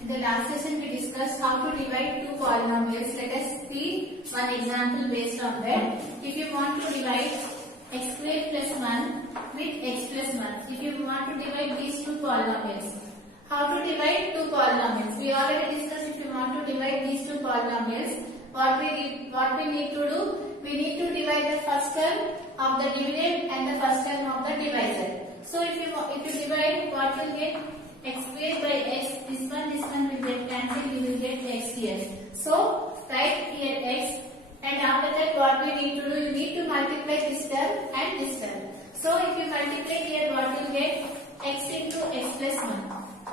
In the last session we discussed how to divide two polynomials. Let us see one example based on that. If you want to divide x squared plus 1 with x plus 1, if you want to divide these two polynomials, how to divide two polynomials? We already discussed if you want to divide these two polynomials, what we need to do? We need to divide the first term of the dividend and the first term of the divisor. So if you divide, what will get? X squared by x, this one will get cancelled, you will get x here. So write here x, and after that what we need to do, you need to multiply this term and this term. So if you multiply here, what will get? X into x plus 1.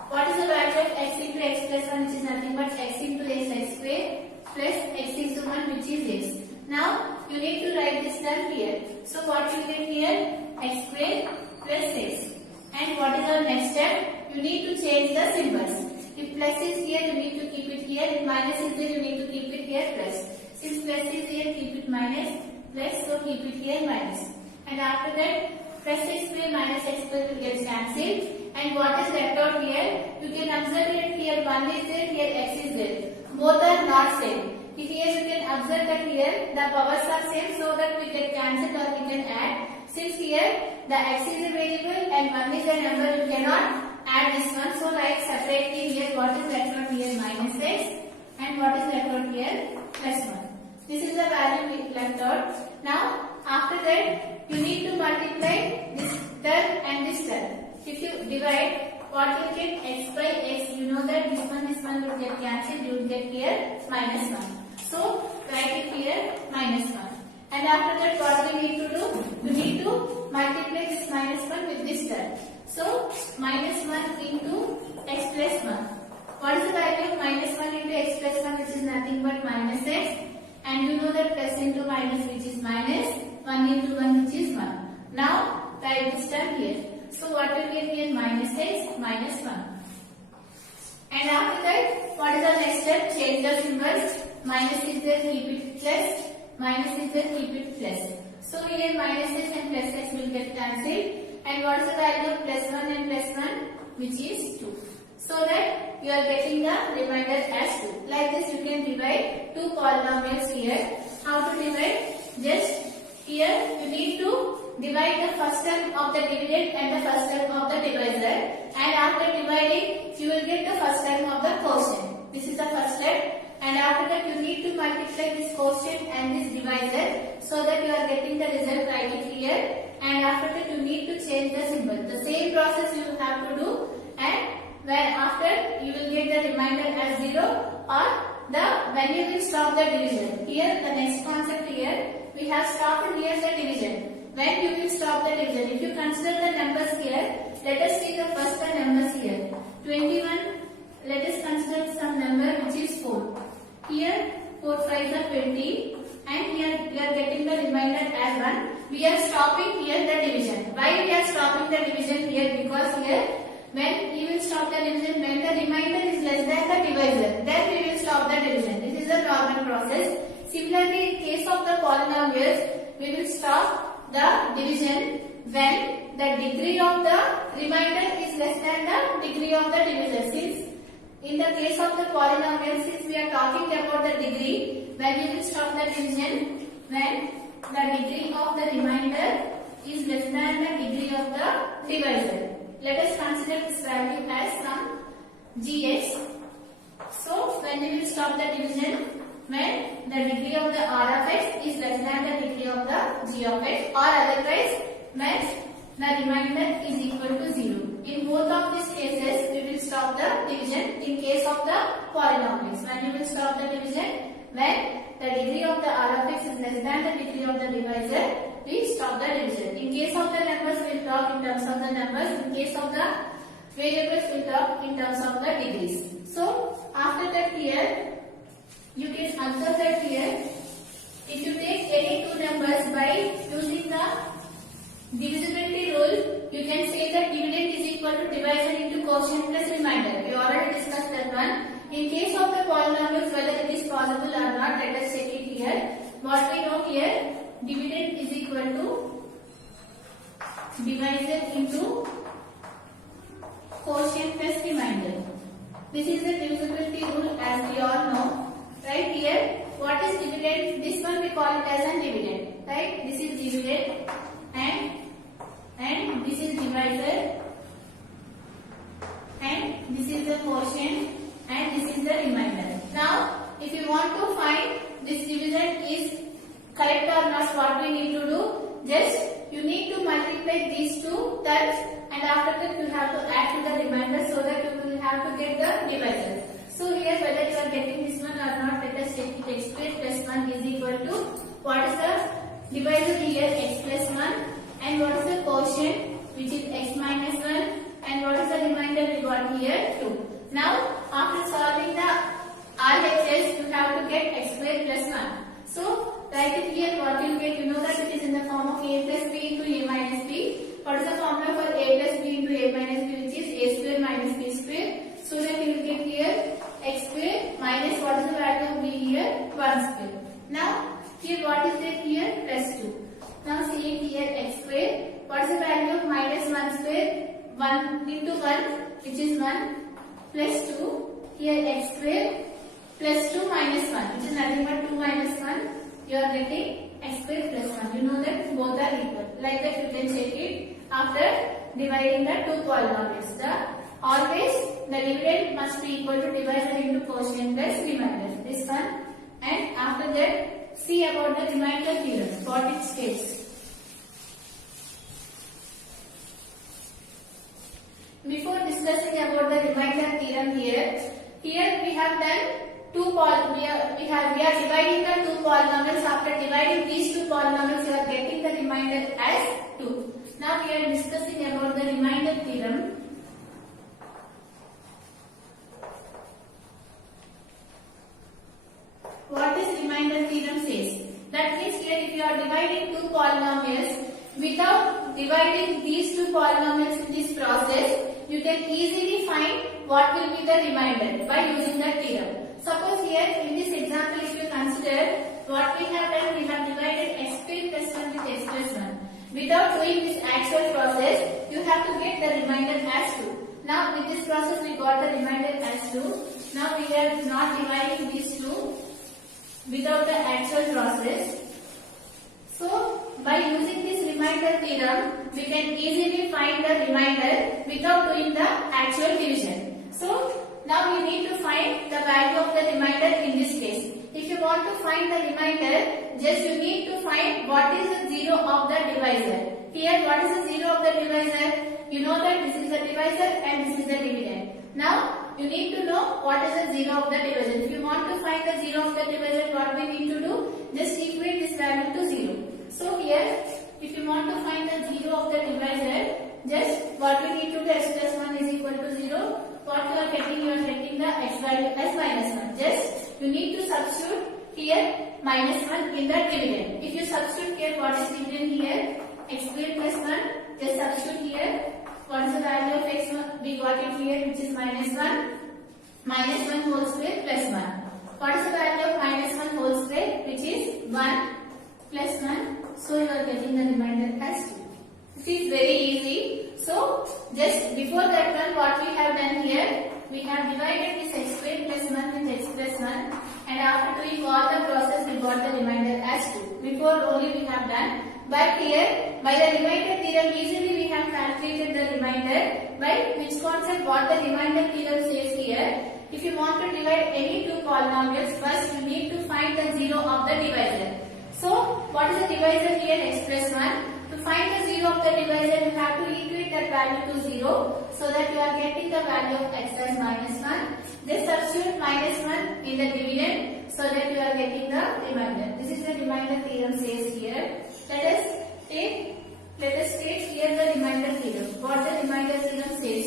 What is the value of x into x plus 1, which is nothing but x into x square plus x into 1, which is x. Now you need to write this term here. So what will get here? X square plus x. And what is our next step? You need to change the symbols. If plus is here, you need to keep it here. If minus is there, you need to keep it here plus. Since plus is here, keep it minus, plus, so keep it here minus. And after that, plus x square minus x square will get cancelled. And what is left out here? You can observe it here, 1 is there, here x is there. Both are not same. If here you can observe that here, the powers are same, so that we get cancelled or we can add. Since here, the x is a variable and 1 is a number, you cannot add this one. So write separately here what is left out here minus x and what is left out here plus 1. This is the value we left out. Now after that you need to multiply this term and this term. If you divide, what will get? X by x. You know that this one will get cancelled. You will get here minus 1. So write it here minus 1. And after that what we need to do? You need to multiply this minus 1 with this term. So minus 1 into x plus 1. What is the value of minus 1 into x plus 1, which is nothing but minus x. And you know that plus into minus, which is minus, 1 into 1, which is 1. Now write this term here. So what will get here? Minus x minus 1. And after that, what is the next step? Change the symbols. Minus is there, keep it plus. Minus is there, keep it plus. So here minus x and plus x will get cancelled. And what is the value of plus 1 and plus 1? Which is 2. So that you are getting the remainder as 2. Like this you can divide two polynomials here. How to divide? Just here you need to divide the first term of the dividend and the first term of the divisor. And after dividing, you will get the first term of the quotient. This is the first step. And after that you need to multiply this quotient and this divisor so that you are getting the result. Write it here. And after that you need to change the symbol. The same process you have to do, and after you will get the remainder as 0 or when you will stop the division. Here the next concept here, we have stopped here the division. When you will stop the division, if you consider the numbers here, let us see the first numbers here. 21, let us consider some number which is 4. Here 4 5s are 20, and here we are getting the remainder as 1. We are stopping here the division. Why we are stopping the division here? Because here when we will stop the division, when the remainder is less than the divisor, then we will stop the division. This is a normal process. Similarly, in case of the polynomials, we will stop the division when the degree of the remainder is less than the degree of the divisor. Since in the case of the polynomial, since we are talking about the degree, when we will stop the division, when the degree of the remainder is less than the degree of the divisor. Let us consider this value as some gx. So when we will stop the division, when the degree of the r of x is less than the degree of the g of x, or otherwise when the remainder is equal to 0. In both of these cases, we will stop the division. In case of the polynomials, when we will stop the division, when the degree of the r of x is less than the degree of the divisor, we stop the division. In case of the numbers, we will talk in terms of the numbers. In case of the variables, we will talk in terms of the degrees. So after that here, you can observe that here, if you take any two numbers by using the divisibility rule, you can say that dividend is equal to divisor into quotient plus remainder. We already discussed that one. In case of the polynomials, whether it is possible or not, let us check it here. What we know here, dividend is equal to divisor into quotient plus remainder. This is the divisibility rule, as we all know. Right here, what is dividend? This one we call it as a dividend. Right? This is dividend and this is divisor and this is the quotient and this is the remainder. Now, if you want to find this division is correct or not, what we need to do? Just you need to multiply these two terms and after that you have to add to the remainder so that you will have to get the divisor. So here whether you are getting this one or not, let us take it x square plus 1 is equal to what is the divisor here, x plus 1, and what is the quotient which is x minus 1, and what is the remainder we got here 2. Now after solving the RHS you have to get x square plus 1. So write it here, what you will get, you know that it is in the form of a plus b into a minus b. What is the formula for a plus b into a minus b, which is a square minus b square. So that you will get here x square minus what is the value of b here, 1 square. Now here what is there here, plus 2. Now see it here x square, what is the value of minus 1 square, 1 into 1 which is 1 plus 2, here x square plus 2 minus 1 which is nothing but 2 minus 1, you are getting x square plus 1. You know that both are equal. Like that you can check it after dividing the two polynomials. Always the dividend must be equal to divisor into quotient plus remainder. This one, and after that see about the remainder theorem, what it states. Before discussing about the remainder theorem here we have done we are dividing the two polynomials. After dividing these two polynomials, you are getting the remainder as 2. Now we are discussing about the remainder theorem. What is remainder theorem says? That means here if you are dividing two polynomials without dividing these two polynomials in this process, you can easily find what will be the remainder by using the theorem. Suppose here in this example if you consider what we have done, we have divided x square plus 1 with x plus 1. Without doing this actual process, you have to get the remainder as 2. Now with this process we got the remainder as 2. Now we are not dividing these two without the actual process. So by using this remainder theorem, we can easily find the remainder without doing the actual division. So now you need to find the value of the remainder in this case. If you want to find the remainder, just you need to find what is the zero of the divisor. Here what is the zero of the divisor? You know that this is the divisor and this is the dividend. Now you need to know what is the zero of the divisor. If you want to find the zero of the divisor, what we need to do? Just equate this value to 0. So here if you want to find the zero of the divisor, just what we need to do, x plus 1 is equal to 0. What you are getting the x value as minus 1. Just you need to substitute here minus 1 in the dividend. If you substitute here, what is dividend here? X square plus 1. Just substitute here. What is the value of x? We got it here, which is minus 1. Minus 1 whole square plus 1. What is the value of minus 1 whole square? Which is 1 plus 1. So you are getting the remainder as 2. This is very easy. So just before that one, what we have done here, we have divided this x square plus 1 with x plus 1, and after doing all the process we got the remainder as 2. Before only we have done, but here by the remainder theorem easily we have calculated the remainder. By which concept? What the remainder theorem says here, if you want to divide any two polynomials, first you need to find the zero of the divisor. So what is the divisor here? X plus 1. To find the zero of the divisor, you have to equate that value to 0, so that you are getting the value of x as minus 1. Just substitute minus 1 in the dividend, so that you are getting the remainder. This is the remainder theorem says here. Let us take here the remainder theorem. What the remainder theorem says.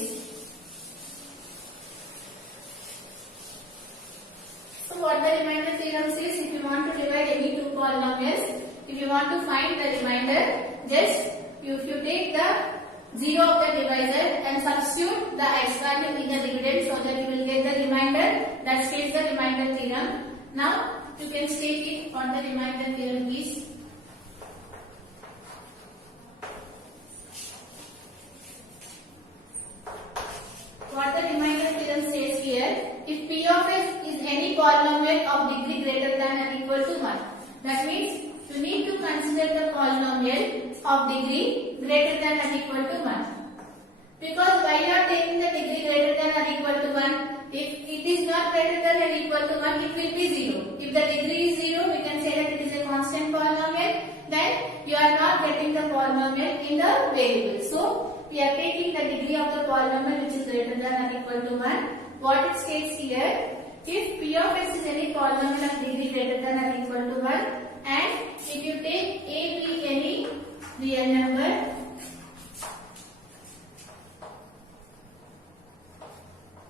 So what the remainder theorem says, if you want to divide any two polynomials, if you want to find the remainder, just if you take the zero of the divisor and substitute the x value in the dividend, so that you will get the remainder. That states the remainder theorem. Now you can state it on the remainder theorem is. What the remainder theorem says here, of x is any polynomial of degree greater than or equal to 1. That means you need to consider the polynomial of degree greater than or equal to 1. Because why you are taking the degree greater than or equal to 1? If it is not greater than or equal to 1, it will be 0. If the degree is 0, we can say that it is a constant polynomial. Then you are not getting the polynomial in the variable. So we are taking the degree of the polynomial which is greater than or equal to 1. What it states here, if p of x is any polynomial of degree greater than or equal to 1, and if you take a be any real number,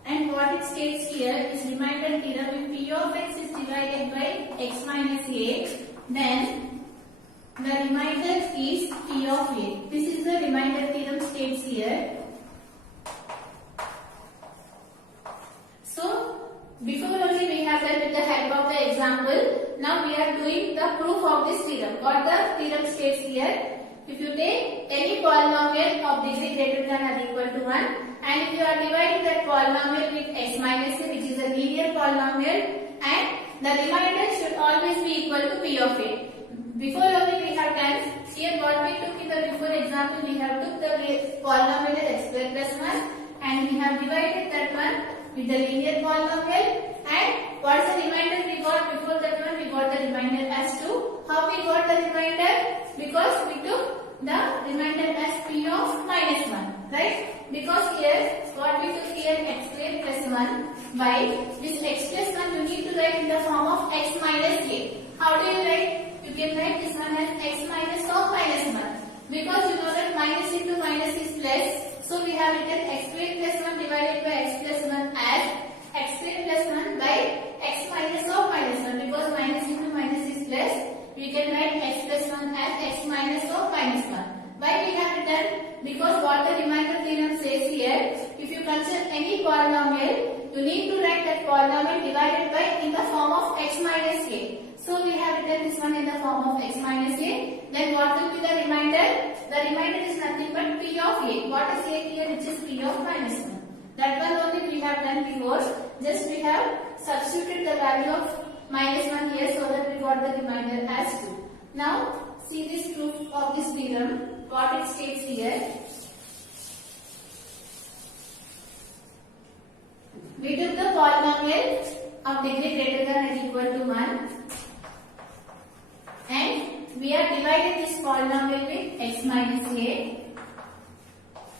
and what it states here is remainder theorem, if p of x is divided by x minus a, then the remainder is p of a. This is the remainder theorem states here. So before only we have done with the help of the example. Now we are doing the proof of this theorem. What the theorem states here, if you take any polynomial of degree greater than or equal to 1, and if you are dividing that polynomial with x minus a, which is a linear polynomial, and the remainder should always be equal to p of a. Before only we have done here what we took in the before example, we have took the polynomial as x square plus 1, and we have divided that one with the linear polynomial, and what is the remainder we got before that one? We got the remainder as 2. How we got the remainder? Because we took the remainder as p of minus 1, right? Because here what we took here x square plus 1 by this x plus 1 you need to write in the form of x minus a. How do you write? You can write this one as x minus of minus 1. Because you know that minus into minus is plus. So we have written x square plus 1 divided by x plus 1 as x square plus 1 by x minus of minus 1. Because minus into minus is plus, we can write x plus 1 as x minus of minus 1. Why we have written? Because what the remainder theorem says here, if you consider any polynomial, you need to write that polynomial divided by in the form of x minus a. So we have written this one in the form of x minus a. Then what will be the remainder? The remainder is nothing but p of a. What is a here, which is p of minus 1. That one only we have done before. Just we have substituted the value of minus 1 here so that we got the remainder as 2. Now see this proof of this theorem. What it states here. We took the polynomial of degree greater than or equal to 1, and we are divided this polynomial with x minus a,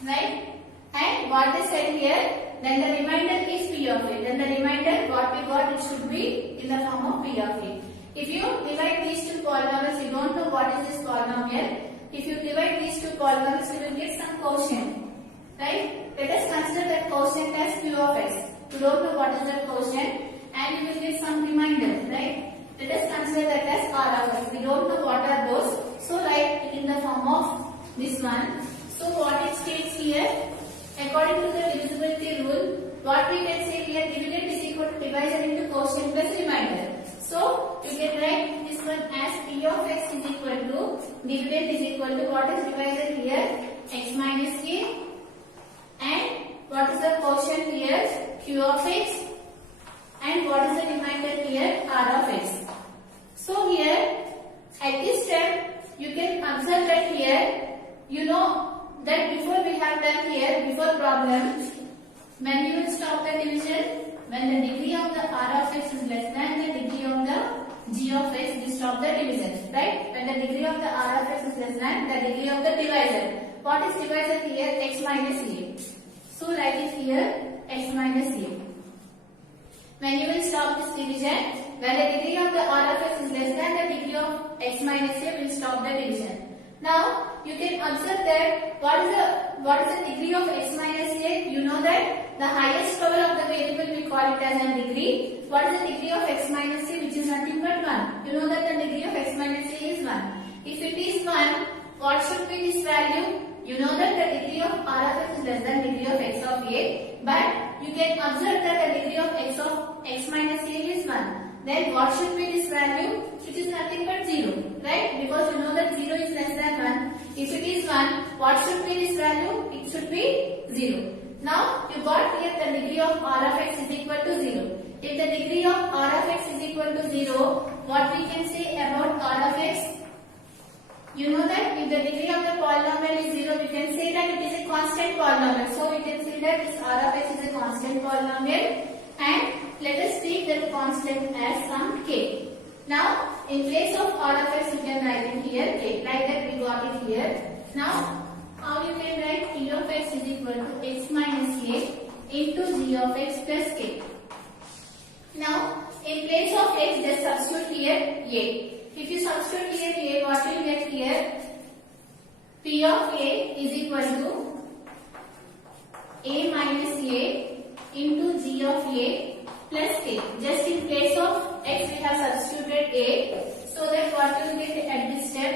right? And what they said here, then the remainder is p of a. Then the remainder what we got, it should be in the form of p of a. If you divide these two polynomials, you don't know what is this polynomial. If you divide these two polynomials, you will get some quotient, right? Let us consider that quotient as q of x. You don't know what is the quotient, and you will get some remainder, right? Let us consider that as r of x. We don't know what are those, so write it in the form of this one. So what it states here, according to the divisibility rule, what we can say here, dividend is equal to divisor into quotient plus remainder. So you can write this one as p of x is equal to dividend is equal to what is divisor here, x minus a, and what is the quotient here, q of x, and what is the remainder here, r of x. So here at this step you can observe that here, you know that before we have done here, before problem, when you will stop the division, when the degree of the r of x is less than the degree of the g of x, we stop the division, right? When the degree of the r of x is less than the degree of the divisor. What is divisor here? X minus a. So write it here, x minus a. When you will stop this division, when the degree of the r of x is less than the degree of x minus a, we will stop the division. Now you can observe that what is the degree of x minus a? You know that the highest power of the variable we call it as a degree. What is the degree of x minus a, which is nothing but 1? You know that the degree of x minus a is 1. If it is 1, what should be this value? You know that the degree of r of x is less than degree of x of a, but you can observe that the degree of x minus a is 1. Then what should be this value? It is nothing but 0, right? Because you know that 0 is less than 1. If it is 1, what should be this value? It should be 0. Now you got here the degree of r of x is equal to 0. If the degree of r of x is equal to 0, what we can say about r of x? You know that if the degree of the polynomial is 0, we can say that it is a constant polynomial. So we can say that this r of x is a constant polynomial, and let us take that constant as some k. Now, in place of r of x, you can write it here k. Like that we got it here. Now, how you can write p of x is equal to x minus a into g of x plus k. Now, in place of x, just substitute here a. If you substitute here a, what will you get here? P of a is equal to a minus a into g of a plus k. Just in place of x, we have substituted a, so that what you will get at this step?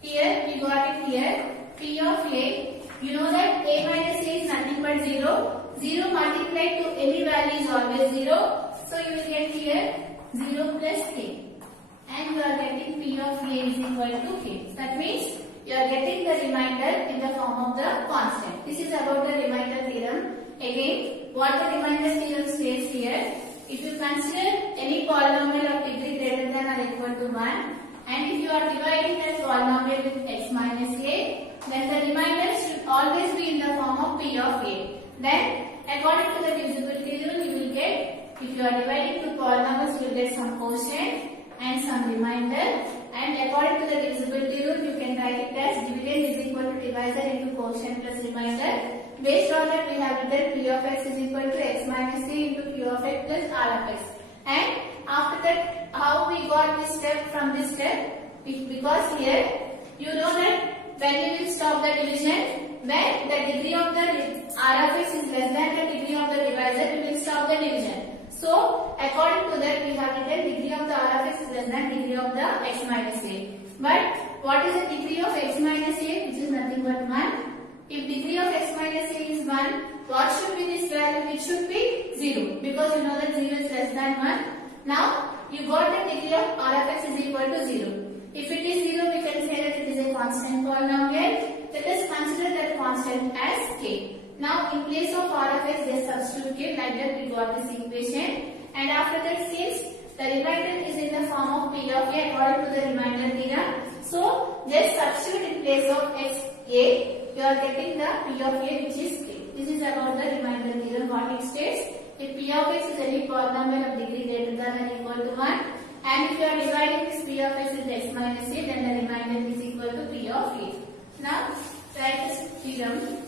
Here we got it here. P of a, you know that a minus a is nothing but 0. 0 multiplied to any value is always 0. So you will get here 0 plus k. And you are getting P of a is equal to k. That means you are getting the remainder in the form of the constant. This is about the remainder theorem. Again, what the remainder theorem states here, if you consider any polynomial of degree greater than or equal to 1, and if you are dividing that polynomial with x minus a, then the remainder should always be in the form of P of a. Then, according to the divisibility rule, you will get, if you are dividing two polynomials, you will get some quotient and some remainder. And according to the divisibility rule, you can write it as dividend is equal to divisor into quotient plus remainder. Based on that, we have written P of x is equal to x minus a into Q of x plus R of x. And after that, how we got this step from this step? Because here, you know that when you will stop the division, when the degree of the R of x is less than the degree of the divisor, we will stop the division. So, according to that, we have written degree of the R of x is less than degree of the x minus a. But what is the degree of x minus a? Which is nothing but 1. If degree of x minus a is 1, what should be this value? It should be 0, because you know that 0 is less than 1. Now, you got the degree of R of x is equal to 0. If it is 0, we can say that it is a constant polynomial. Let us consider that constant as k. Now, in place of R of x, just substitute k. Like that, we got this equation. And after that, since the remainder is in the form of P of a according to the remainder theorem, so just substitute in place of x a. You are getting the P of a, which is k. This is about the remainder theorem. What it states: if P of x is any polynomial of degree greater than or equal to 1, and if you are dividing this P of x with x minus a, then the remainder is equal to P of a. Now, write this theorem.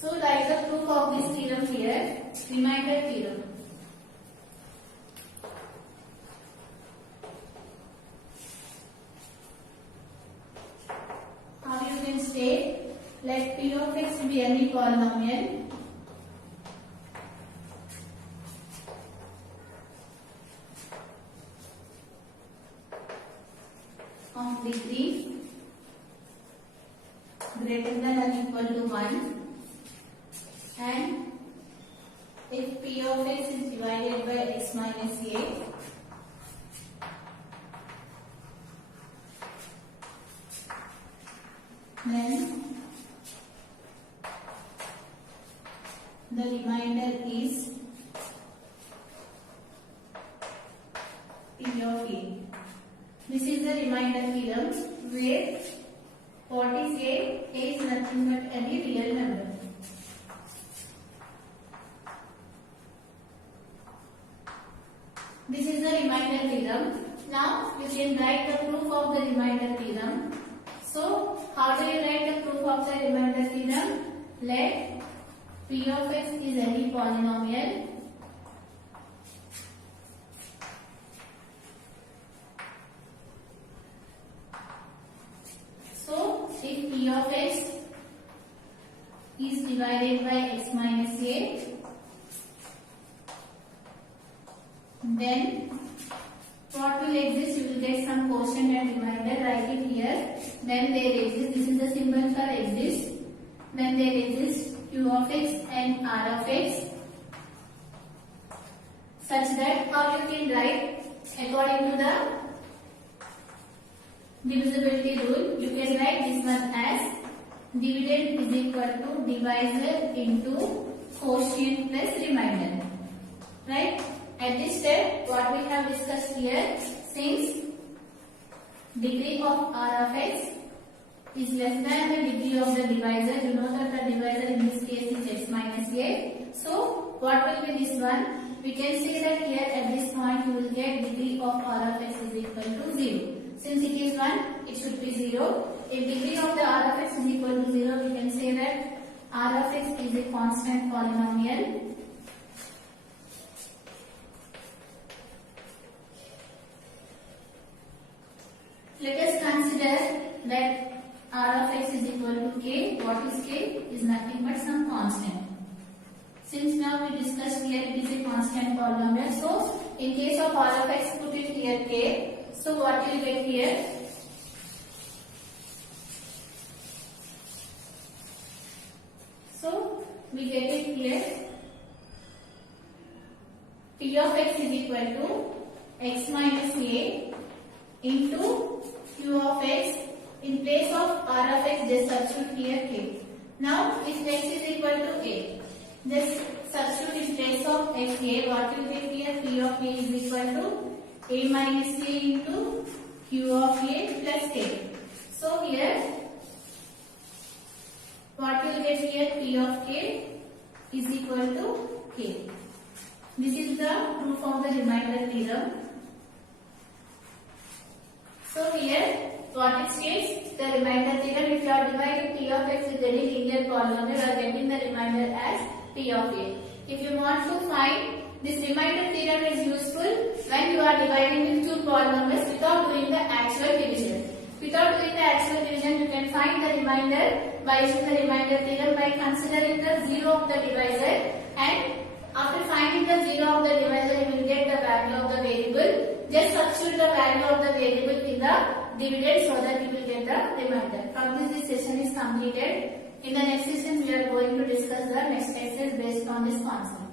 So, write the proof of this theorem here, remainder theorem. How you can state, let P of x be any polynomial of degree greater than or equal to 1. And if P of x is divided by x minus a, then the remainder is P of a. This is the remainder theorem where what is a? A is nothing but any real number. This is the remainder theorem. Now you can write the proof of the remainder theorem. So how do you write the proof of the remainder theorem? Let P of x is any polynomial so if P of x is divided by x minus a, then what will exist? You will get some quotient and remainder. Write it here. Then there exists. This is the symbol for exist. Then there exists Q of x and R of x, such that how you can write according to the divisibility rule, you can write this one as dividend is equal to divisor into quotient plus remainder. Right? At this step, what we have discussed here, since degree of R of x is less than the degree of the divisor, you know that the divisor in this case is x minus a. So, what will be this one? We can say that here at this point you will get degree of R of x is equal to 0. Since it is 1, it should be 0. If degree of the R of x is equal to 0, we can say that R of x is a constant polynomial. Let us consider that R of x is equal to k. What is k? Is nothing but some constant. Since now we discussed here it is a constant polynomial. So, in case of R of x, put it here k. So, what you will get here? So, we get it here. P of x is equal to x minus a into q of x. In place of R of x, just substitute here k. Now, if x is equal to a, just substitute in place of x a, what you get here? P of a is equal to a minus a into q of a plus k. So, here, what you will get here? P of k is equal to k. This is the proof of the remainder theorem. So, here, what it states, the remainder theorem, if you are dividing P of x with any linear polynomial, you are getting the remainder as P of a. If you want to find this remainder theorem is useful when you are dividing with two polynomials without doing the actual division. Without doing the actual division, you can find the remainder by using the remainder theorem by considering the 0 of the divisor, and after finding the 0 of the divisor, you will get the value of the variable. Just substitute the value of the variable in the dividend so that you will get the remainder. From this session is completed. In the next session, we are going to discuss the next exercise based on this concept.